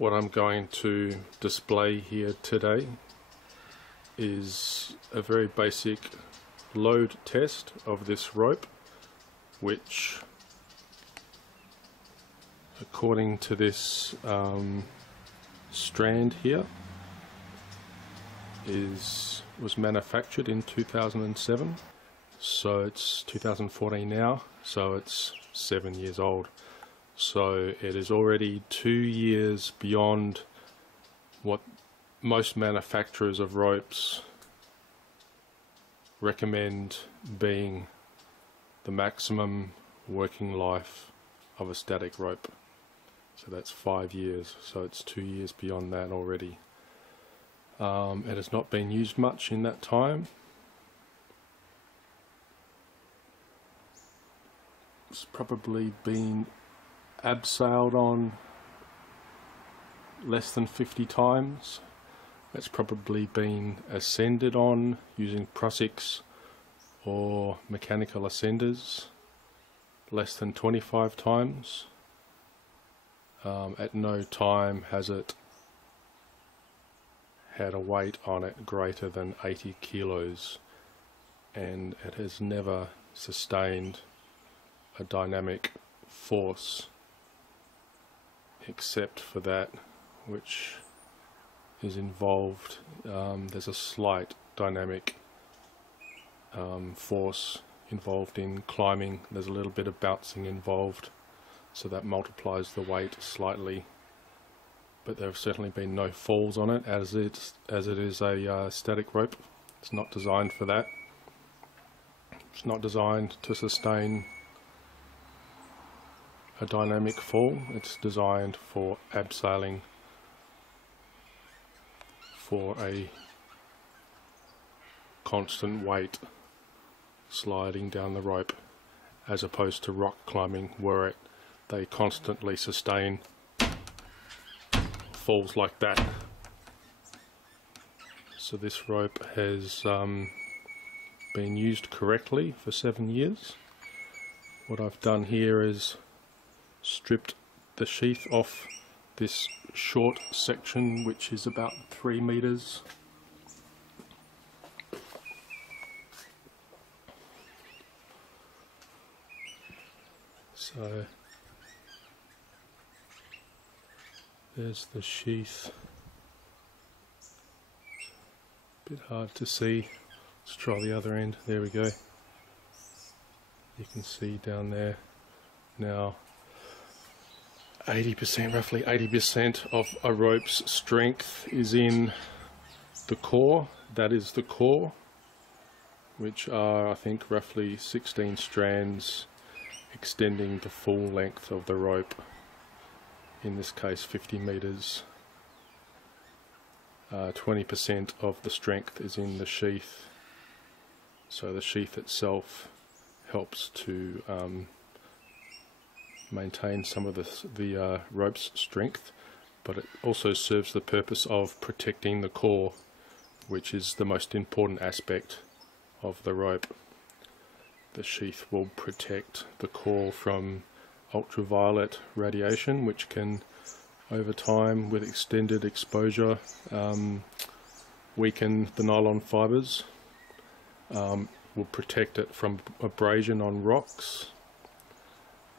What I'm going to display here today is a very basic load test of this rope, which according to this strand here was manufactured in 2007, so it's 2014 now, so it's 7 years old. So it is already 2 years beyond what most manufacturers of ropes recommend being the maximum working life of a static rope. So that's 5 years, so it's 2 years beyond that already. It has not been used much in that time. It's probably been abseiled on less than 50 times. It's probably been ascended on using prusiks or mechanical ascenders less than 25 times. At no time has it had a weight on it greater than 80 kilos, and it has never sustained a dynamic force except for that which is involved. There's a slight dynamic force involved in climbing. There's a little bit of bouncing involved, so that multiplies the weight slightly, but there have certainly been no falls on it as it is a static rope. It's not designed for that. It's not designed to sustain a dynamic fall. It's designed for abseiling, for a constant weight sliding down the rope, as opposed to rock climbing where they constantly sustain falls like that. So this rope has been used correctly for 7 years. What I've done here is stripped the sheath off this short section, which is about 3 meters. So there's the sheath. Bit hard to see. Let's try the other end. There we go. You can see down there now 80%, roughly 80% of a rope's strength is in the core. That is the core, which are, I think, roughly 16 strands extending the full length of the rope, in this case 50 meters. 20% of the strength is in the sheath, so the sheath itself helps to maintain some of the rope's strength, but it also serves the purpose of protecting the core, which is the most important aspect of the rope. The sheath will protect the core from ultraviolet radiation, which can, over time, with extended exposure, weaken the nylon fibers. Will protect it from abrasion on rocks.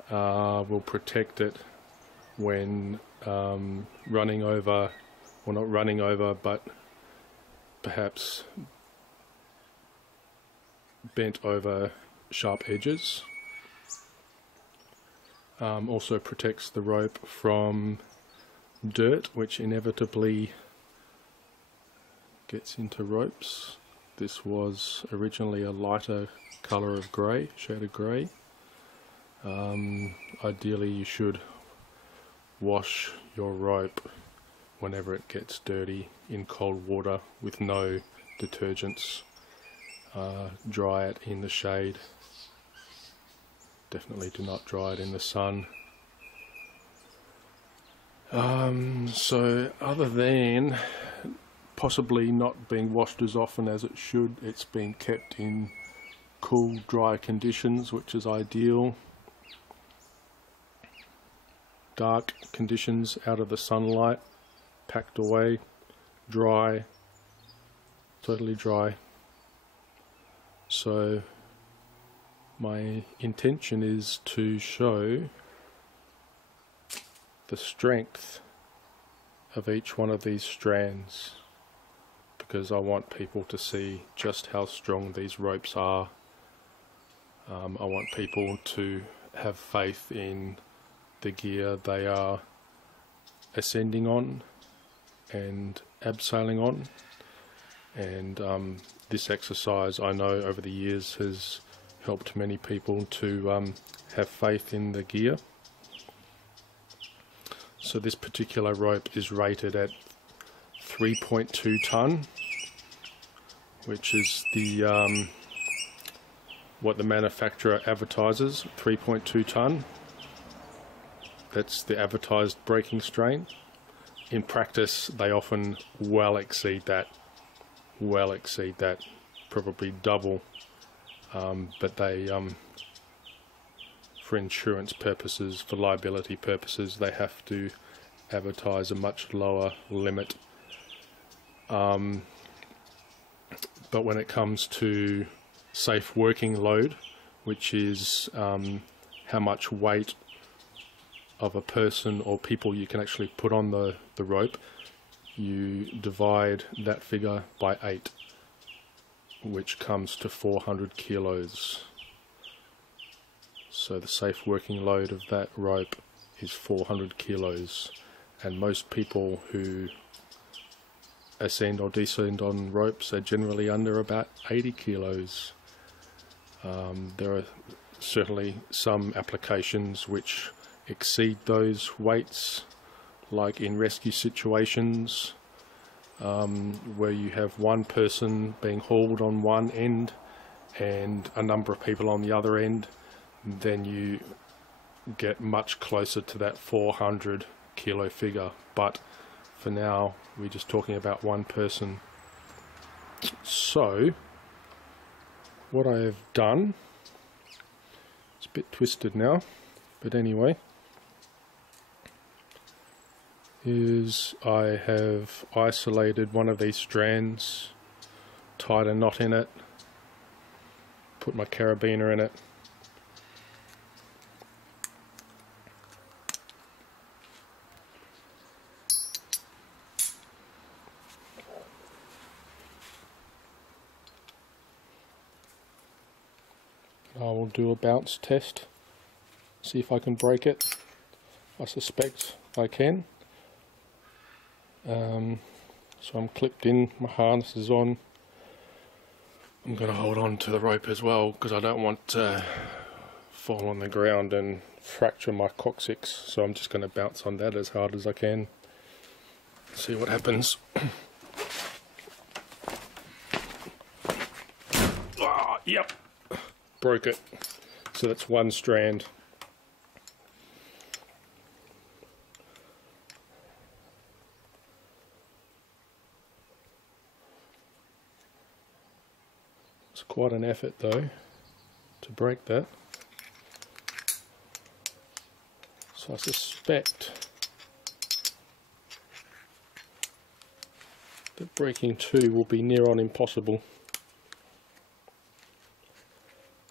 Will protect it when running over, or not running over, but perhaps bent over sharp edges. Also protects the rope from dirt, which inevitably gets into ropes. This was originally a lighter colour of grey, shade of grey. Ideally you should wash your rope whenever it gets dirty in cold water with no detergents. Dry it in the shade. Definitely do not dry it in the sun. So other than possibly not being washed as often as it should, it's been kept in cool, dry conditions, which is ideal. Dark conditions out of the sunlight packed away, dry, totally dry. So my intention is to show the strength of each one of these strands, because I want people to see just how strong these ropes are. I want people to have faith in the gear they are ascending on and abseiling on. And this exercise, I know over the years, has helped many people to have faith in the gear. So this particular rope is rated at 3.2 ton, which is the what the manufacturer advertises, 3.2 ton. That's the advertised breaking strain. In practice, they often well exceed that, probably double. But they, for insurance purposes, for liability purposes, they have to advertise a much lower limit. But when it comes to safe working load, which is how much weight of a person or people you can actually put on the rope, you divide that figure by 8, which comes to 400 kilos. So the safe working load of that rope is 400 kilos, and most people who ascend or descend on ropes are generally under about 80 kilos. There are certainly some applications which exceed those weights, like in rescue situations, where you have one person being hauled on one end and a number of people on the other end. Then you get much closer to that 400 kilo figure, but for now we're just talking about one person. So what I have done, it's a bit twisted now, but anyway, is I have isolated one of these strands, tied a knot in it, put my carabiner in it, I will do a bounce test, see if I can break it. I suspect I can. So I'm clipped in, my harness is on. I'm going to hold on to the rope as well because I don't want to fall on the ground and fracture my coccyx, so I'm just going to bounce on that as hard as I can. See what happens. Yep, broke it. So that's one strand. It's quite an effort though to break that. So I suspect that breaking 2 will be near on impossible.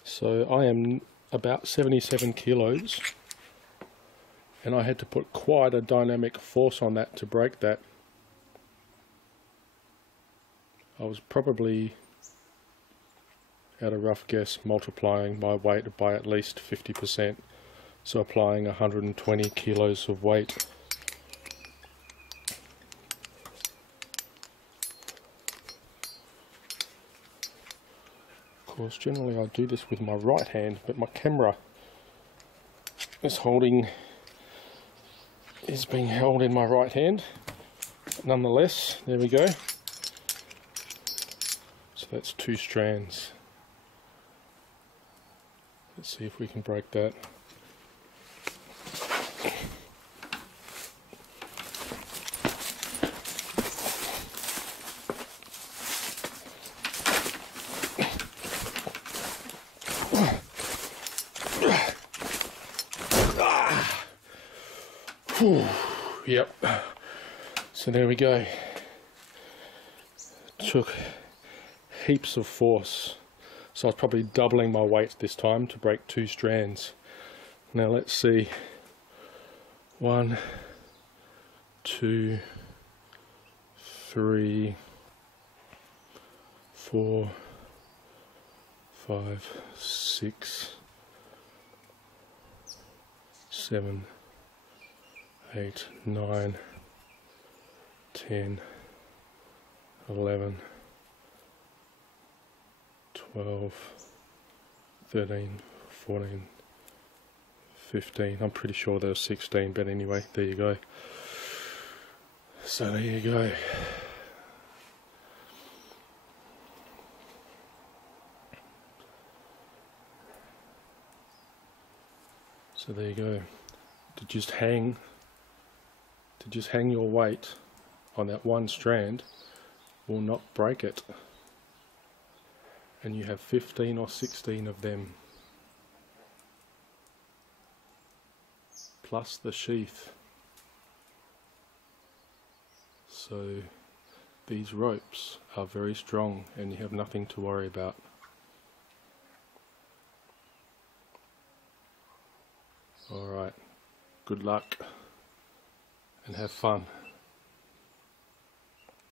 So I am about 77 kilos and I had to put quite a dynamic force on that to break that. I was probably, at a rough guess, multiplying my weight by at least 50%, so applying 120 kilos of weight. Of course, generally I do this with my right hand, but my camera is being held in my right hand. Nonetheless, there we go. So that's 2 strands. Let's see if we can break that. Yep. So there we go. Took heaps of force. So I was probably doubling my weight this time to break 2 strands. Now let's see. 1, 2, 3, 4, 5, 6, 7, 8, 9, 10, 11, 12, 13, 14, 15. I'm pretty sure there was 16, but anyway, there you go. So there you go. So there you go. To just hang your weight on that one strand will not break it. And you have 15 or 16 of them. Plus the sheath. So these ropes are very strong and you have nothing to worry about. Alright, good luck and have fun.